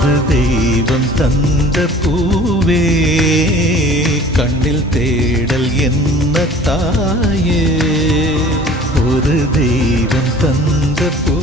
ஒரு தெய்வம் தந்த பூவே கண்ணில் தேடல் என்ன தாயே ஒரு தெய்வம் தந்த பூ